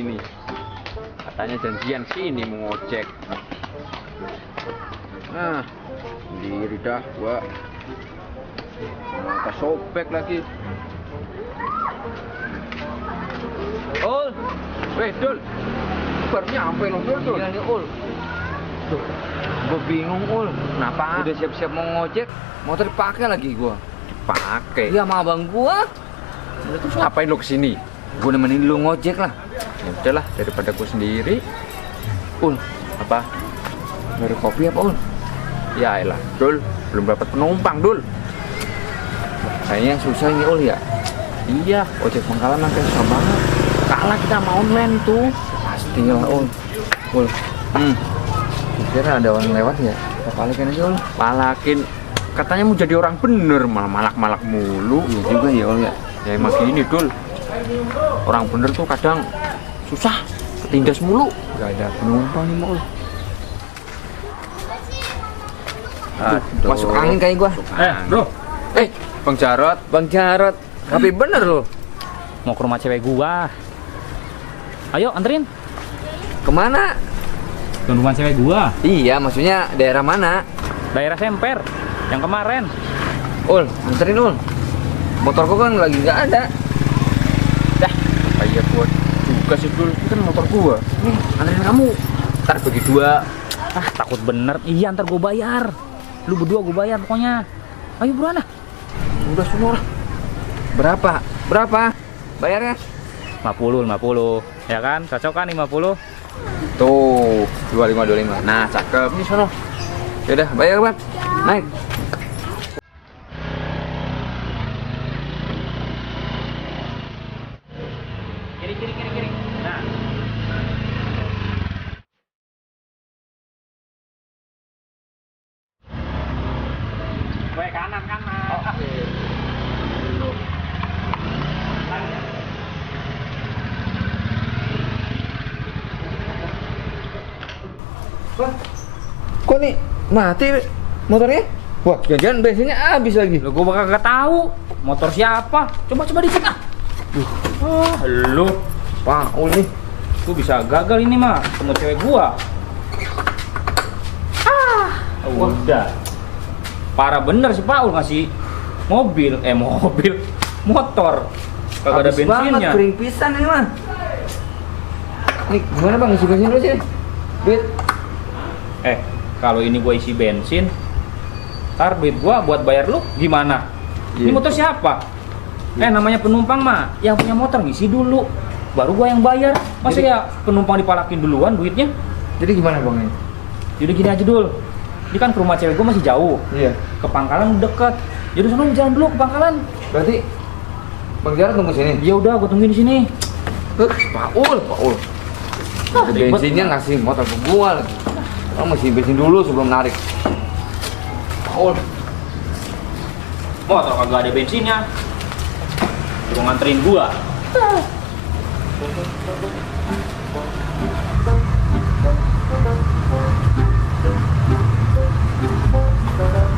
ini. Katanya janjian sini mau ngojek. Nah, sendiri dah gua. Mata sobek lagi. Ul, weh Dul, baru nyampe loh Dul. Iya nih Ul. Duh, gue bingung Ul. Kenapa? Udah siap-siap mau ngojek, Motor dipakai lagi gua. dipakai. Iya sama abang gua. Terus ngapain lu kesini? Gua nemenin lu ngojek lah. Ya udahlah, daripada gue sendiri. Ul, Apa? dari kopi apa Ul? Ya elah, Dul, belum dapat penumpang Dul. Kayaknya susah ini Ul ya. Iya, ojek pangkalan nanti susah banget. Kalah kita sama online tuh. Pastilah Ul. Ul, kira ada orang lewat ya? Kita balikin aja Ul. Palakin, katanya mau jadi orang bener, malah malak-malak mulu. Iya juga ya Ul ya. Ya emang gini Dul, orang bener tuh kadang susah, ketindas mulu. Gak ada penumpang nih Ul. Aduh, Masuk angin kayak gua. Bro, Bang Jarot, Bang Jarot, tapi bener loh. mau ke rumah cewek gua. Ayo anterin Kemana? ke rumah cewek gua. Iya, maksudnya daerah mana? Daerah Semper yang kemarin. Ul, anterin Ul. Motor gua kan lagi nggak ada. kayak buat juga sih Dul, itu kan motor gua. Nih, anterin kamu. Ntar bagi dua. Ah, takut bener. Iya, ntar gua bayar. Lu berdua gua bayar pokoknya. Ayo buruan lah. Udah semua lah. Berapa? Berapa? Bayarnya? 50. Ya kan? Cocok kan 50? Tuh, 25. Nah, cakep. Ini sono. Yaudah, bayar Bang. Naik. Kiri. Nah. Gue kanan. Kok nih mati motornya? Wah, jangan bensinnya habis lagi. Lu gua bakal gak tahu motor siapa. Coba dicek ah. Lu Paul nih. gua bisa gagal ini mah ketemu cewek gua. Udah. Parah bener sih Paul ngasih mobil, motor. Kagak ada Habis banget, bensinnya. kering pisan ini mah. Nih, gimana Bang isi bensin dulu sih? Duit. Kalau ini gua isi bensin, ntar duit gua buat bayar lu gimana? Ini Iya. motor siapa? Namanya penumpang mah, yang punya motor ngisi dulu, baru gua yang bayar. Masa Jadi- ya penumpang dipalakin duluan duitnya? Jadi gimana Bang ini? Jadi gini aja dul, ini kan ke rumah cewek gua masih jauh, Iya. ke Pangkalan deket. Jadi sono jalan dulu ke Pangkalan. Berarti Bang Jarod tunggu sini. Ya udah, gua tungguin di sini. Paul. Ada ribet. bensinnya ngasih motor ke gua lagi. Kamu mesti bensin dulu sebelum narik. Paul. Motor kagak ada bensinnya. Gua nganterin gua.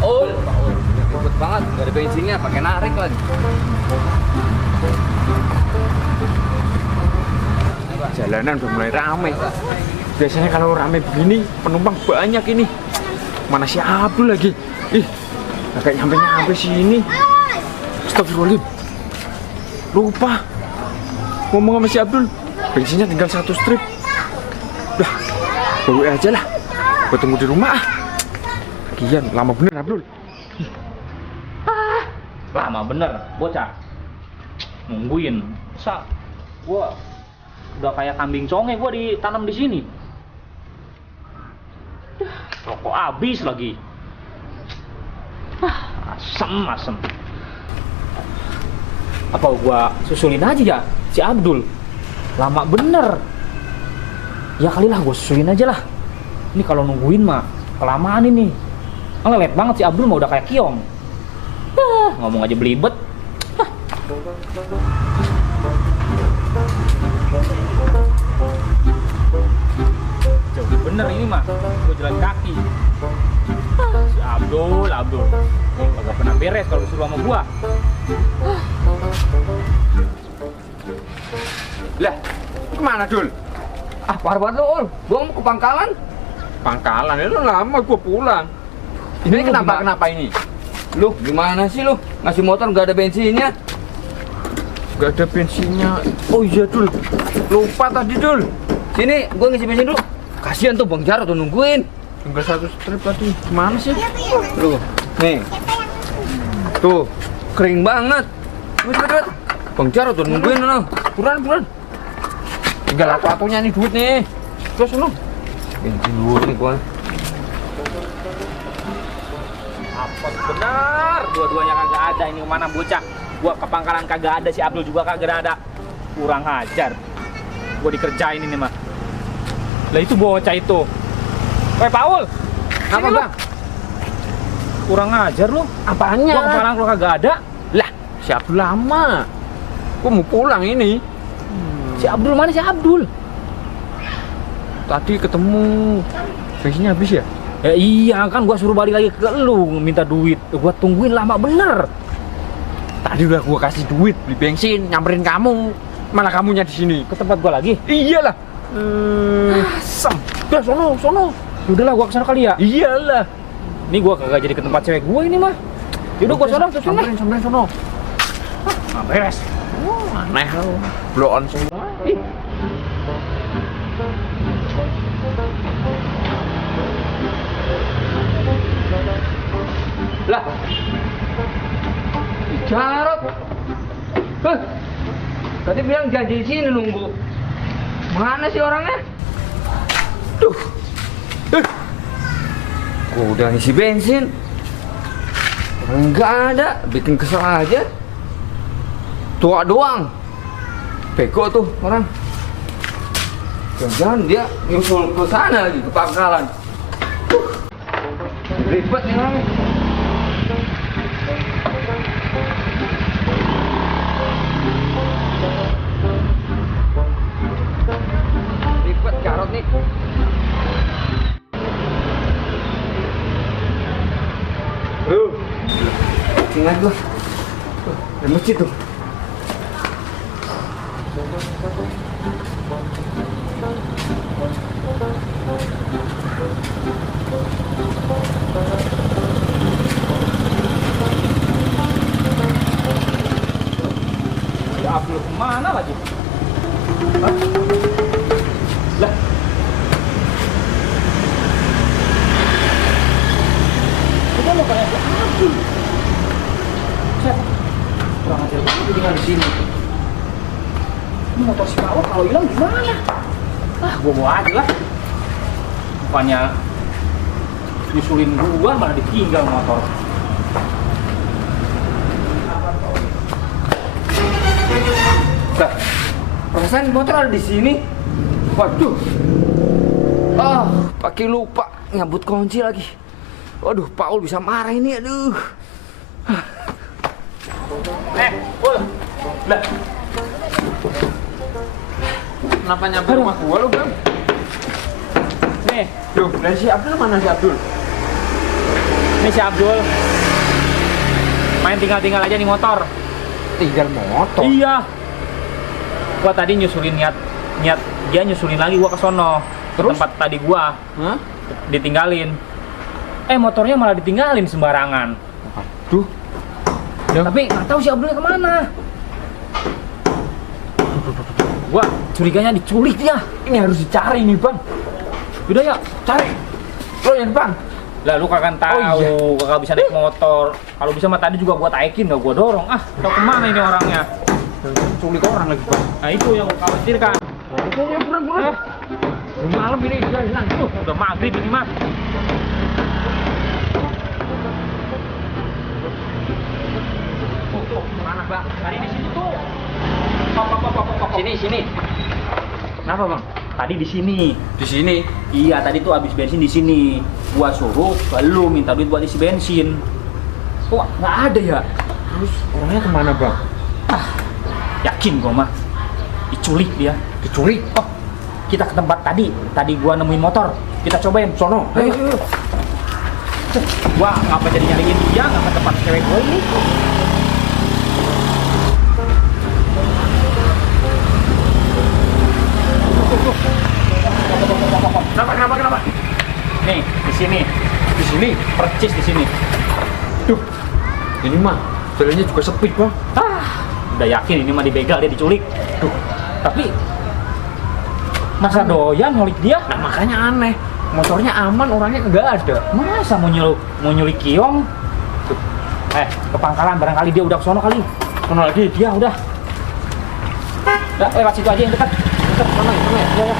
Paul. Ribet banget, gak ada bensinnya, pakai narik lagi. Jalanan udah mulai rame. Biasanya kalau rame begini, penumpang banyak ini. Mana si Abdul lagi? Ih, agak nyampe sini. Astagfirullahaladzim. Lupa. Ngomong sama si Abdul, bensinnya tinggal 1 strip. Dah, bawa aja lah. Gue tunggu di rumah ah. Lagian, lama bener Abdul. Lama bener, bocah. Nungguin. Masa gua udah kayak kambing conge gua ditanam di sini. Rokok habis lagi. Asem. Apa gua susulin aja ya si Abdul? Lama bener. Ya kali lah gua susulin aja lah. Ini kalau nungguin mah kelamaan ini. Ngelelet banget si Abdul mah udah kayak kiong. Ngomong aja belibet. Jauh bener ini mah, gue jalan kaki. Si Abdul. Kagak pernah beres kalau disuruh sama gua. Lah, kemana, Dul? Ah, parah lu, Ul. Gua mau ke pangkalan. Pangkalan, itu lama gua pulang. Ini kenapa ini? Lu gimana sih lu? Ngasih motor nggak ada bensinnya? Gak ada bensinnya. Oh iya, Dul. Lupa tadi, Dul. Sini, gua ngisi bensin dulu. Kasihan tuh Bang Jarot tuh nungguin. Tinggal 1 strip tadi. Gimana sih? Lu, nih. Tuh, kering banget. Cepet. Bang Jarot tuh nungguin lu. Buruan. Tinggal atunya nih duit nih. Terus lu. Bensin dulu nih gua. Apa benar? Dua-duanya kagak ada. Ini mana bocah? Gua ke pangkalan kagak ada, si Abdul juga kagak ada. Kurang ajar. Gua dikerjain ini mah. Lah itu bocah itu. Woi Paul. Apa, Sini, lu. Bang? Kurang ajar lu. Apanya? Gua ke pangkalan lu kagak ada. Lah, si Abdul lama. Gua mau pulang ini. Si Abdul mana si Abdul? Tadi ketemu. Bensinnya habis ya? Ya iya kan gua suruh balik lagi ke lu minta duit. Gua tungguin lama bener. Tadi udah gua kasih duit beli bensin, nyamperin kamu. Malah kamunya di sini. Ke tempat gua lagi. Iyalah. Asem. Udah sono. Udahlah gua kesana kali ya. Iyalah. Ini gua kagak jadi ke tempat cewek gua ini mah. Yaudah gua sono ke sana. Samperin sono. Nah, beres. Aneh lu. Blow on semua. Ih. Lah. Jarot. Heh. Tadi bilang janji di sini nunggu. Mana sih orangnya? Duh. Gua udah ngisi bensin. Enggak ada, bikin kesel aja. Tua doang. Bego tuh orang. Jangan dia nyusul ke sana lagi ke pangkalan. Ribet nih orangnya. Ribet Jarot nih. Ingat gua. Di masjid tuh. Si Abdul kemana lagi? Hah? Lah. Kita mau kayak Abdul. Kurang ajar banget tinggal di sini. Ini motor si Paul kalau hilang gimana? Ah, gua bawa aja lah. Bukannya nyusulin gua malah ditinggal motor. Lah, perasaan motor ada di sini. Waduh. Ah, pakai lupa nyabut kunci lagi. Waduh, Paul bisa marah ini, aduh. Pul. Lah, Kenapa nyampe rumah gua lu, Bang? nih, Duh, dan si Abdul mana si Abdul? ini si Abdul. Main tinggal-tinggal aja nih motor. Tinggal motor. Iya. Gua tadi nyusulin niat dia nyusulin lagi gua ke sono. Ke Terus? tempat tadi gua Hah? ditinggalin. Motornya malah ditinggalin sembarangan. Duh. Tapi nggak tahu si Abdulnya kemana. Gua curiganya diculik dia. Ini harus dicari nih, Bang. Udah ya, Cari. Lo yang depan. lah lu kagak tahu, Oh, iya. kagak bisa naik motor. Kalau bisa mah tadi juga gua taikin, gak gua dorong. Ah, tau kemana ini orangnya? Culik orang lagi, Bang. Nah itu yang gua khawatirkan. Itu ya buruan. Udah malam ini udah hilang. Udah maghrib ini mas. Mana bang? Tadi di situ tuh. Pop. Sini. Kenapa, Bang? Tadi di sini. Di sini. Iya, tadi tuh habis bensin di sini. Gua suruh lu minta duit buat isi bensin. Kok nggak ada ya? Terus orangnya kemana, Bang? Yakin gua mah. Diculik dia. Diculik. Oh, kita ke tempat tadi. Tadi gua nemuin motor. Kita cobain. Sono. Ayo. Gua ngapa jadi nyariin dia nggak ke tempat cewek gua ini? percis di sini. Duh, ini mah jalannya juga sepi bang. Udah yakin ini mah dibegal, dia diculik. Duh, tapi masa doyan nyulik dia? Nah makanya aneh, motornya aman, orangnya nggak ada. Masa mau nyulik Kiong? Tuh. Ke pangkalan barangkali dia udah ke sono kali. Mana lagi? Dia udah. Udah, lewat situ aja yang dekat. Dekat sana ya. Ya, ya.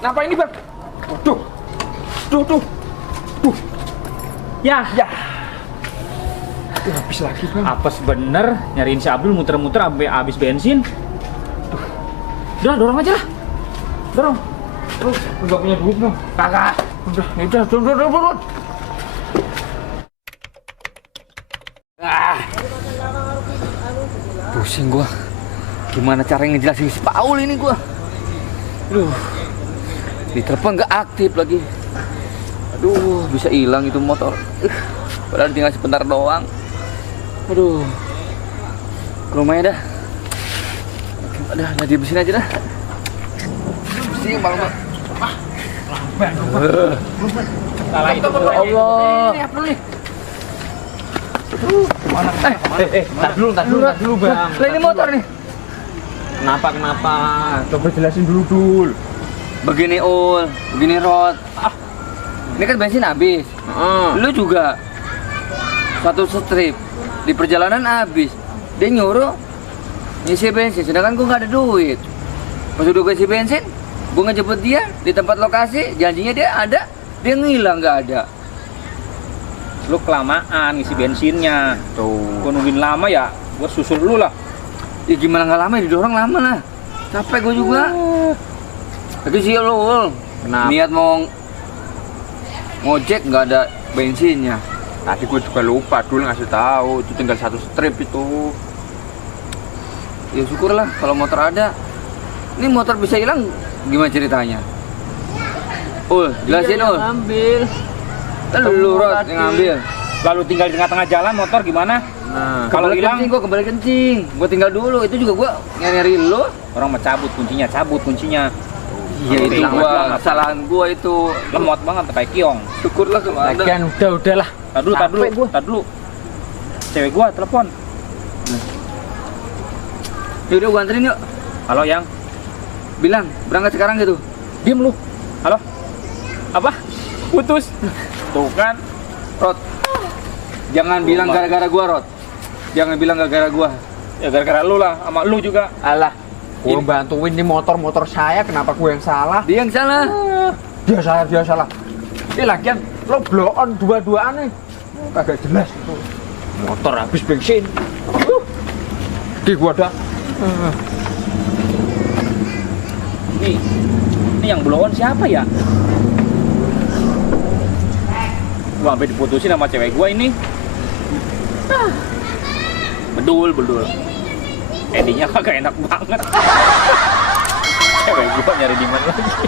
Kenapa ini bang? Duh, duh. Ya. Habis lagi bang. Apes bener nyariin si Abdul muter-muter sampai habis bensin. Udah, dorong aja lah. Dorong. Nggak punya duit bang. Kagak. Udah, turun. Pusing gua. Gimana cara ngejelasin si Paul ini gua? Aduh. Ditelepon nggak aktif lagi. Aduh, bisa hilang itu motor. Padahal tinggal sebentar doang. Aduh. Ke rumahnya dah. Udah dihabisin aja dah. Pusing banget. Salah itu. Ya Allah. Ini apa nih? Tar dulu bang. Lah ini motor nih. Kenapa? Coba jelasin dulu Dul. Begini Ul, begini Rod. Ini kan bensin habis. Lu juga satu strip di perjalanan habis. Dia nyuruh ngisi bensin, sedangkan gua nggak ada duit. Pas udah gua isi bensin, gua ngejemput dia di tempat lokasi, janjinya dia ada, dia ngilang nggak ada. Lu kelamaan ngisi bensinnya. Tuh. Gua nungguin lama ya, gua susul lu lah. Ya gimana nggak lama, didorong lama lah. Capek gua juga. Lagi sih lu Ul. Kenapa? Niat mau ngojek nggak ada bensinnya. Tadi gue juga lupa dulu ngasih tahu itu tinggal satu strip itu. Ya syukurlah kalau motor ada. Ini motor bisa hilang gimana ceritanya? Ul, jelasin Ul. Ambil. Lu Rod yang ngambil. Lalu tinggal di tengah-tengah jalan motor gimana? Nah, Kalau hilang, gue kembali kencing. Gue tinggal dulu. Itu juga gue nyari lu. orang mau cabut kuncinya. Iya itu hilang gue lagi. kesalahan gue itu. Lemot banget kayak Kiong. Syukurlah kalau ada. lagian udahlah. Tar dulu. Cewek gua telepon. Yaudah gue anterin yuk. Halo yang, Bilang berangkat sekarang gitu. diem lu. Halo. Apa? Putus. Tuh kan. Rod, jangan bilang gara-gara gue Rod. Jangan bilang gara-gara gue. Ya gara-gara lu lah, sama lu juga. Alah, gue bantuin nih motor saya, kenapa gue yang salah? Dia yang salah. Dia salah. Ini lagian lo blow on dua-duaan nih. Kagak jelas itu. Motor habis bensin. Di gua ada. Ini yang blow on siapa ya? Gua sampai diputusin sama cewek gua ini. Bedul. Endingnya kagak enak banget. Cewek gua nyari di mana lagi?